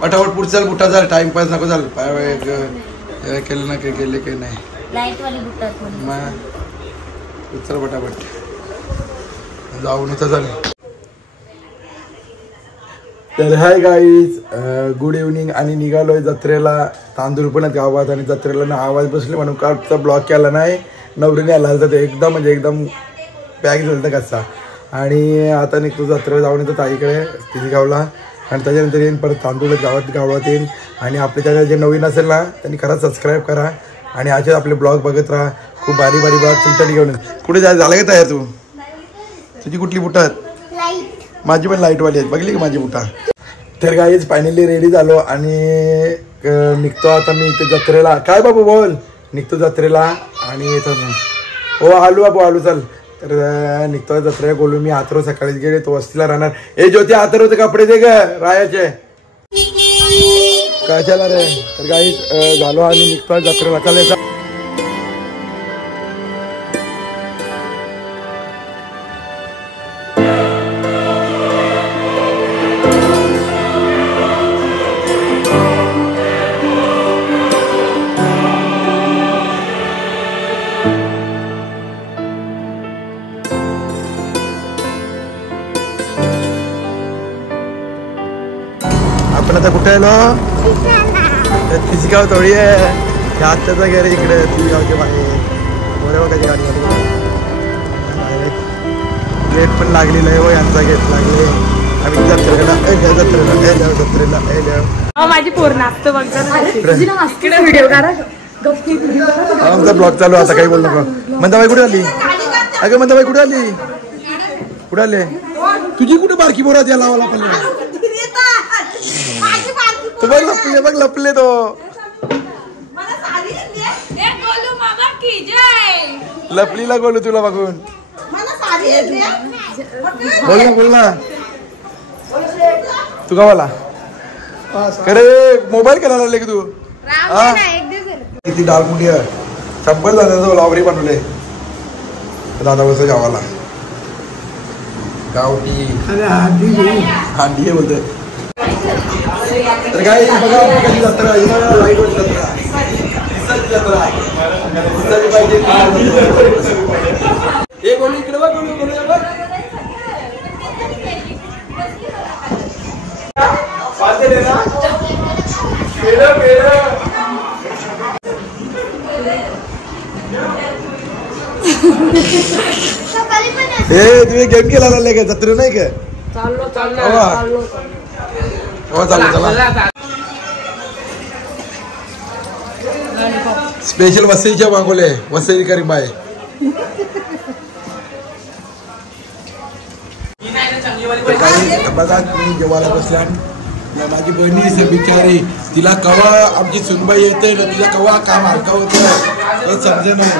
फटाफट पुढे चल बुटा चाल टाइमपास नको चाल पाय केलं ना केले काही नाही लाईट वाली बुटा चल फटाफट जाऊन होता चाल. तर हाय गाईज गुड इव्हनिंग आणि निघालोय जत्रेला. तांदूळ पण आहेत गावात आणि जत्रेला ना आवाज बसले म्हणून कालचा ब्लॉग केला नाही. नवरीने आला तर एकदम म्हणजे एकदम पॅक झालं तर कसा. आणि आता निघतो जत्रेला जाऊन येतो ताईकडे तिथे गावला आणि त्याच्यानंतर येईन परत तांदूळ गावात येईन. आणि आपल्या चॅनल जे नवीन असेल ना त्यांनी खरंच सबस्क्राईब करा आणि असेच आपले ब्लॉग बघत राहा. खूप भारी भारी ब्लॉग तुमच्यासाठी घेऊन. कुठे झालं का तयार तू? तुझी कुठली बुटा आहेत? माझी पण लाईटवाली आहेत बघली की माझी बुटा. तर गाईज फायनली रेडी झालो आणि निघतो आता मी इथे जत्रेला. काय बाबू बोल? निघतो जत्रेला आणि येतो हो आलू बाबू आलू चल. तर निघतो जत्रेला बोलू मी. आथरो सकाळीच गेले तो वस्तीला राहणार. ए ज्योती आथरोचे कपडे दे ग रायाचे कशाला रे. तर गाईज झालो आणि निघतो जत्रेला. चालेल आपण आता कुठे आलो? तिची गाव थोडी आहे आत्याचं घर इकडे ती गावच्या बाहेर. बरोबर कधी गाडी गेट पण लागलेलं आहे. हो यांचा गेट लागले. आम्ही जत्रेला माझी पोर नाचतो व्हिडिओ करा. आमचा ब्लॉग चालू आता काही बोल नको. मंदाबाई कुठे आली? अगं मंदाबाई कुठे आली? कुठे आले? तुझी कुठे बारकी बोरा द्या लावाला पहिले तो बघ लपले बघ लपले तो लपलीला गोलू तुला बघून. बोल ना तू गावाला अरे मोबाईल करायला लागले की तू? किती डाळ कुठे चप्पल झालं लावरी बनवले दादा बस गावाला. गावठी हांडी आहे बोलतोय. तर काय बघा कधी जत्रा लाईट वर जत्रा पाहिजे. हे बोलू इकडे बघ बोलू बघ हे तुम्ही गेम केला का जत्रे नाही का? चाललो हो चला स्पेशल वसईच्या मागवले वसई करीम बाय. बघा तुम्ही जेवायला बसल्या माझी बहिणी बिचारी तिला कवा आमची सुनबाई येते ना तिला कवा काम हलका होतं समजे नाही.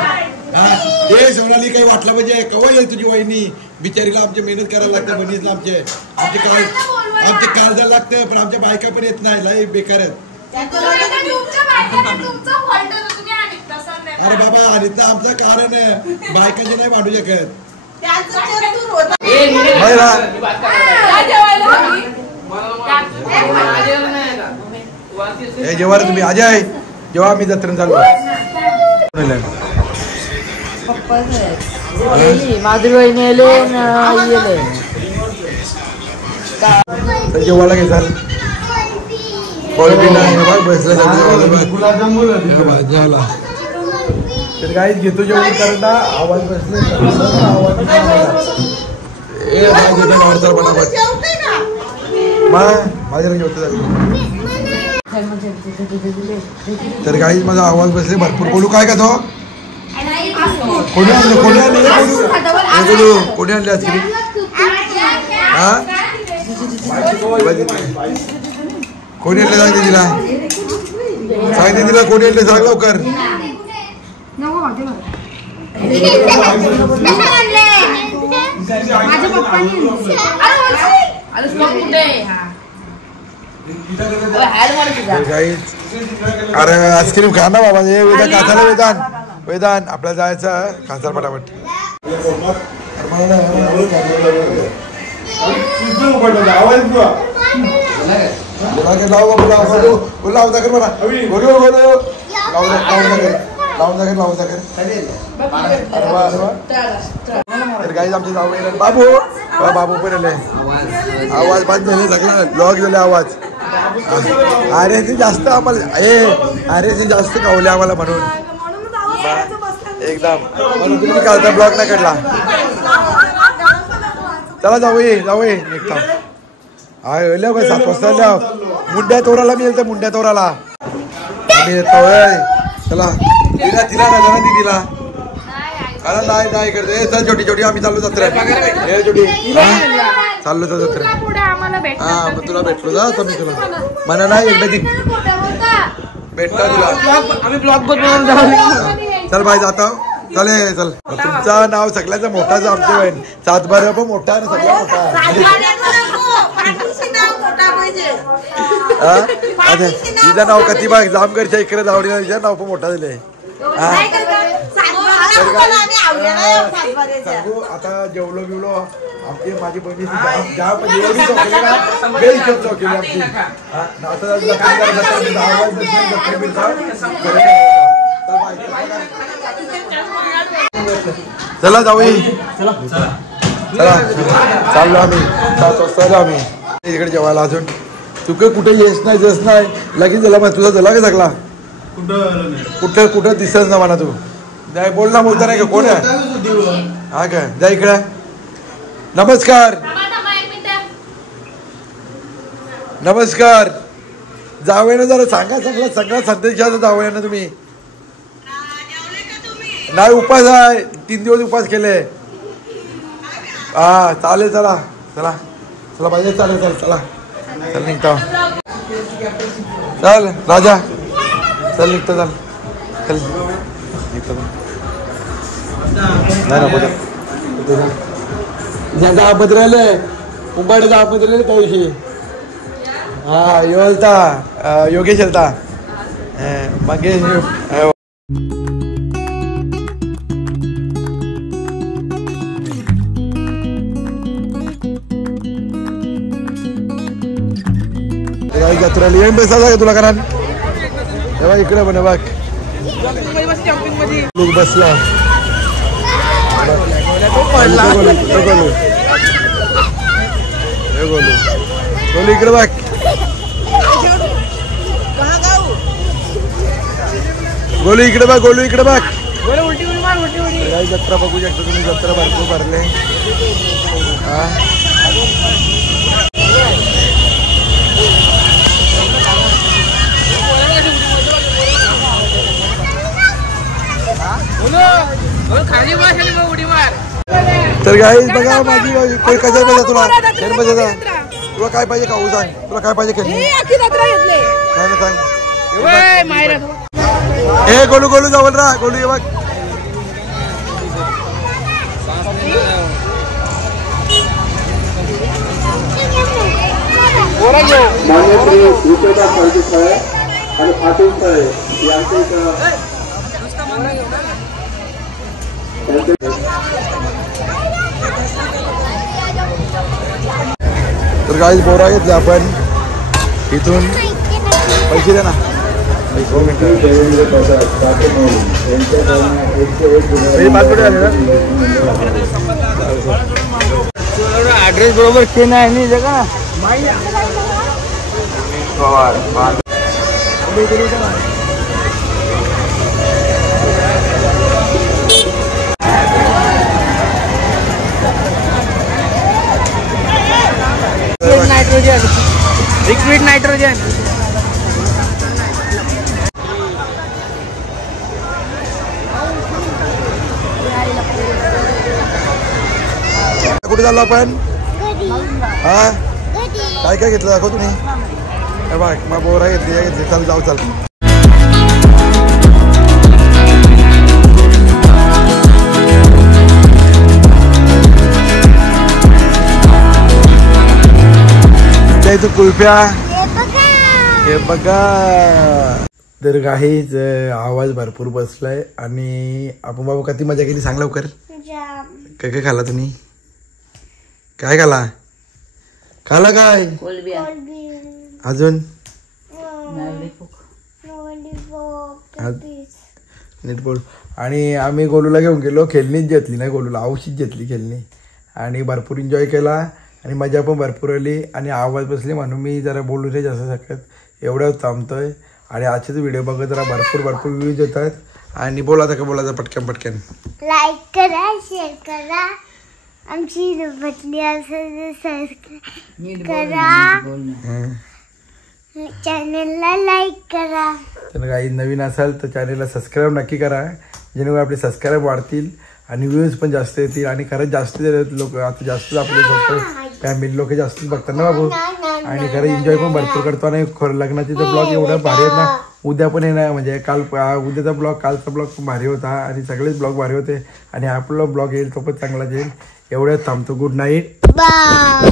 हे सोनाली काही वाटलं पाहिजे कवा येईल तुझी वहिनी बिचारीला. आमची मेहनत करायला लागते बहिणीला. आमचे काल जायला लागतं पण आमच्या बायका पण येत नाही लय बेकार आहेत. अरे बाबा आणि आमचं कारण बायकांचे नाही मांडू शकत. जेव्हा तुम्ही अजय जेव्हा आम्ही जत्रेन चालू जेव्हाला घे चाल बसला झाला. तर काही घेतो जेवण करता आवाज बसले माझ्या जेवतो. तर काही माझा आवाज बसले भरपूर. बोलू काय का तो कोणी आणले कोणी आणले कोणी आणले आजकाल हा कोणी आणले सांगते तिला सांगते तिला कोणी आणले सांग लवकर. अरे आईस्क्रीम खा ना बाबा. हे वेदा काचाला वेदान वेदान आपल्याला जायचं खासदार पटापट. आमचे जाऊ बाबू बाबू पण आले. आवाज बंद झाले सगळा लॉक झाले आवाज. अरे ते जास्त आम्हाला अरे ते जास्त खावले आम्हाला म्हणून एकदम म्हणून तुम्ही कालचा ब्लॉक नाही काढला. चला जाऊ निघता. 7 वाजता मुंड्या तोराला मी येतो. मुंड्या तोराला आम्ही येतोय. चला तिला ना जरा दिदीला नाही करते. चल छोटी छोटी आम्ही चाललो जत्रा. छोटी चाललो तर जत्रा. हा मग तुला भेटलो जा मी तुला म्हणा नाही एकदा भेटला तुला. आम्ही ब्लॉग बनवून चल बाय जाता. चले चल. तुमचं नाव सगळ्याचं मोठाच आमचं बहीण. 7-12 पण मोठा आणि सगळ्यात मोठा. तिचं नाव कधी बाग जामगडच्या इकडे जावडीला तिचं नाव पण मोठा दिलंय. आता जेवलो बिवलो आमची माझी बहिणी चौकेली आमची. चला जाऊ. चला चाललो आम्ही 7 वाजता आम्ही इकडे जेवायला. अजून तू कुठे येस नाही लगेच झाला मग तुझा झाला का सगळा. कुठं दिसत ना म्हणा. तू जाय बोलता नाही का कोण आहे. हा काय जा इकडे. नमस्कार जावयानं जरा सांगा सगळा संदेश घ्या जावयानं. तुम्ही नाही उपास आहे 3 दिवस उपास केले. हा चालेल. चला पाहिजे. चालेल चल निघता. चल राजा चल निघतो. चल निघतो. नाही ज्यांचा आपत राहिले कुंभाडीचा आपत राहिले त्या दिवशी. हा योलता योगेश येलता मंगेश. जत्रेला येऊन बसायचा का तुला कारण तेव्हा इकडे बन बघ बसला. गोलू इकडे बघ. गोलू इकडे बघ. जत्रा बघू शकता तुम्ही. जत्रा भरपूर भरले. तर गाईस बघा माझी कशा पाहिजे तुला. तुला काय पाहिजे खाऊ सांग. तुला काय पाहिजे खेळ सांग. हे गोलू जवळ राहा. गोलू ये बघ. तर काही बोरा घेतले आपण इथून. पैसे दे ना. ॲड्रेस बरोबर ते नाही जगा. Liquid nitrogen. कुठे चाललो आपण. हा काय घेतलं दाखव तुम्ही. बघ मग बोरा घेतली. चल जाऊ. चल इथं कुल्फ्या हे बघा. तर काहीच आवाज भरपूर बसलाय आणि आपण बाबा किती मजा केली सांग लवकर. काय काय खाला तुम्ही? काय खाला? खाला काय अजून? नीट बोल. आणि आम्ही गोलूला घेऊन गेलो. खेळणीच घेतली नाही गोलूला, औषध घेतली खेळणी आणि भरपूर एन्जॉय केला आणि मजा पण भरपूर आली आणि आवाज बसली म्हणून मी जरा बोलू नाही जास्त शकत, एवढं थांबतोय. आणि आजचेच व्हिडिओ बघत जरा भरपूर व्ह्यूज येतात. आणि बोलायचं का बोलायचं पटकन लाईक करा, शेअर करा, आमची बटली असं सबस्क्राईब करा, चॅनलला लाईक करा. तर काही नवीन असाल तर चॅनलला सबस्क्राईब नक्की करा, जेणेकरून आपले सबस्क्राईब वाढतील आणि व्ह्यूज पण जास्त येतील. आणि खरंच जास्त लोक आता जास्त आपले फॅमिली लोक जास्त बघतात ना बाबू. आणि खरं एन्जॉय पण भरपूर करतो. आणि लग्नाचे तर ब्लॉग एवढा भारी आहेत ना, उद्या पण येणार म्हणजे उद्याचा ब्लॉग कालचा ब्लॉग पण भारी होता आणि सगळेच ब्लॉग भारी होते. आणि आपला ब्लॉग येईल तो पण चांगला येईल. एवढ्यात थांबतो. Good night. बाय.